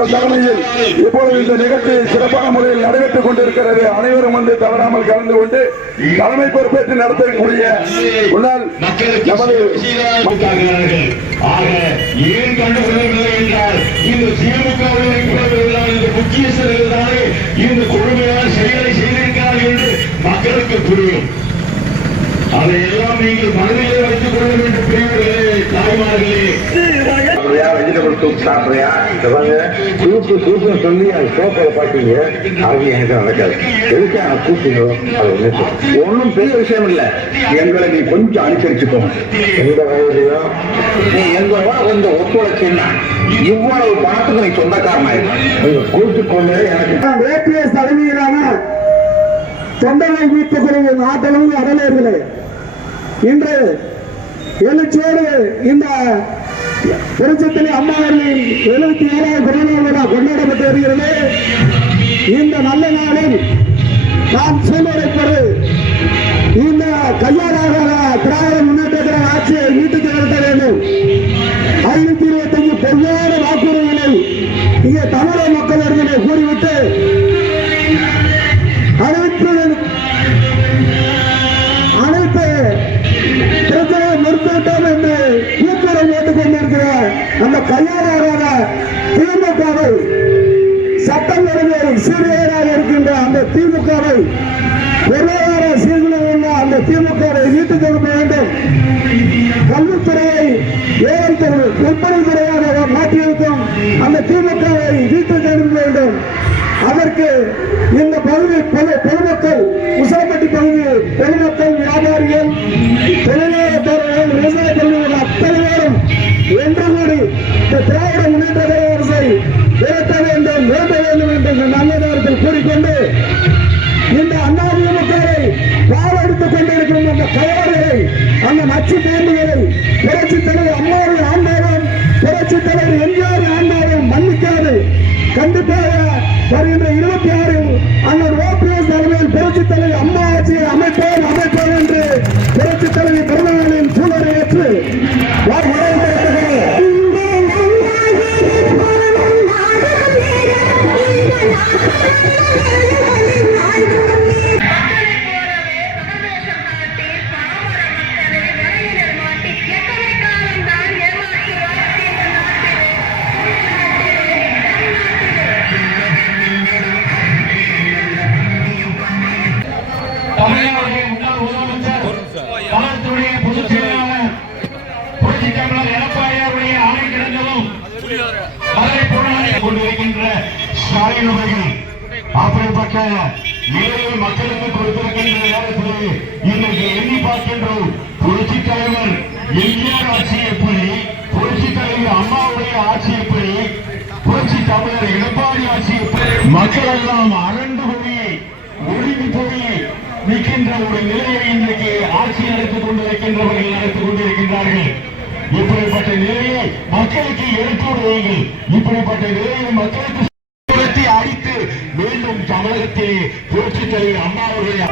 அவர்கள் தலைமையில் இப்பொழுது இந்த நிகழ்ச்சி சிறப்பான முறையில் நடைபெற்றுக் கொண்டிருக்கிறது. அனைவரும் வந்து தவறாமல் கலந்து கொண்டு தலைமை பொறுப்பேற்று நடத்தக்கூடிய முன்னாள் நமது ஏன் கண்டுகொள்ளவில்லை என்றால் இந்த திமுக முக்கியஸ்தர்களே இந்த கொடுமையான செயலை செய்திருக்கிறார்கள் என்று மக்களுக்கு புரியும். அதையெல்லாம் நீங்கள் மனதிலே வைத்துக் கொள்ள வேண்டும். பெரியவர்களே, தாய்மார்களே, வெஜிடபிள் சூப் சாப்பிட்றியா சூப்பு சொல்லி அது சோப்பில் பார்த்தீங்க அது எனக்கு நடக்காது. எதுக்காக கூப்பிட்டீங்களோ அது ஒன்றும் பெரிய விஷயம் இல்லை. எங்களை நீ கொஞ்சம் அனுசரிச்சுக்கோ. எந்த வயதிலையும் நீ எங்களோட கொஞ்சம் ஒத்துழைச்சின்னா இவ்வளவு பணத்துக்கு நீ சொந்தக்காரனாயிருக்க கூப்பிட்டு எனக்கு ஏபிஎஸ் தலைமையிலான தொண்டரை மீட்புக் குழு நாட்டளவு அடலேர்களே, இன்று எழுச்சியோடு இந்த புரட்சித்தலை அம்மாவர்களின் 77வது பிறந்த விழா கொண்டாடப்பட்டு வருகிறது. இந்த நல்ல நாளில் நாம் சூழ்நிலைப்பது இந்த கையாளாக திராவிட முன்னேற்ற கழக ஆட்சியை மீட்டுக் நிறுத்த வேண்டும். 525 பொய்யான வாக்குறுதிகளை இங்கே தமிழக மக்களிடத்திலே கூறிவிட்டு அனைத்து பிரச்சனையை நிறுத்திவிட்டோம் என்று கூட்டுறவு போட்டுக் கொண்டிருக்கிற அந்த கையாளாக திமுகவை சட்டம் ஒழுங்கை சீர்கேடாக இருக்கின்ற அந்த திமுகவை பொருளாதார சீர்குலையில் உள்ள அந்த திமுகவை வீட்டுக்கு அனுப்ப வேண்டும். கல்வித்துறையை விற்பனை துறையாக மாற்றியிருக்கும் அந்த திமுகவை வீட்டுக்கு அனுப்ப வேண்டும். அதற்கு இந்த பகுதி பொதுமக்கள் உசாப்பட்டி பகுதி பொதுமக்கள் வியாபாரிகள் தொழிலாளர்கள் விவசாய கல்விகள் அத்தனை பேரும் ஒன்று கூடி இந்த திராவிட முன்னேற்ற கழக அரசை விரட்ட வேண்டும் வேண்ட வேண்டும் என்று இந்த நல்ல நேரத்தில் கூறிக்கொண்டு இந்த அதிமுகவை பாவடித்துக் கொண்டிருக்கும் அந்த கையாளர்களை அந்த நச்சு பாம்புகளை புரட்சித் தலைவர் அம்மாவை ஆண்டாலும் புரட்சித் தலைவர் எம்ஜிஆர் ஆண்டாலும் மன்னிக்காது. கண்டிப்பாக வருகின்ற 26 அண்ணன் ஓபிஎஸ் தலைமையில் புரட்சித் தலைவர் அம்மா ஆட்சியை அமைப்போம் என்று புரட்சித் தலைவர் பிறந்தநாளின் சூழலை ஏற்று தமிழ்நாடு முன்னாள் முதலமைச்சர் கழகத்துடைய பொதுச் செயலாளர் புரட்சித் தமிழர் எடப்பாடியாருடைய ஆணை கிடந்ததும் மதுரை போராடி கொண்டிருக்கின்ற ஸ்டாலின் அவர்கள் அப்படிப்பட்ட நிலையை மக்களுக்கு கொடுத்திருக்கின்ற நேரத்தில் இன்றைக்கு எண்ணி பார்க்கின்றோம். புரட்சித் தலைவர் எம்ஜிஆர் ஆட்சி எப்படி, புரட்சித் தலைவர் அம்மாவுடைய ஆட்சி எப்படி, புரட்சித் தமிழர் எடப்பாடி ஆட்சி எப்படி, மக்கள் எல்லாம் அரண்டு போய் ஒழுங்கி போய் நிற்கின்ற ஒரு நிலையை இன்றைக்கு ஆட்சி நடத்திக் கொண்டிருக்கின்றவர்கள் நடத்திக் கொண்டிருக்கின்றார்கள். இப்படிப்பட்ட நிலையை மக்களுக்கு எடுத்துவிடுவீர்கள். இப்படிப்பட்ட நிலையை மக்களுக்கு அடித்து மீண்டும் தமிழகத்திலே புரட்சித் தலைவர் அம்மா அவருடைய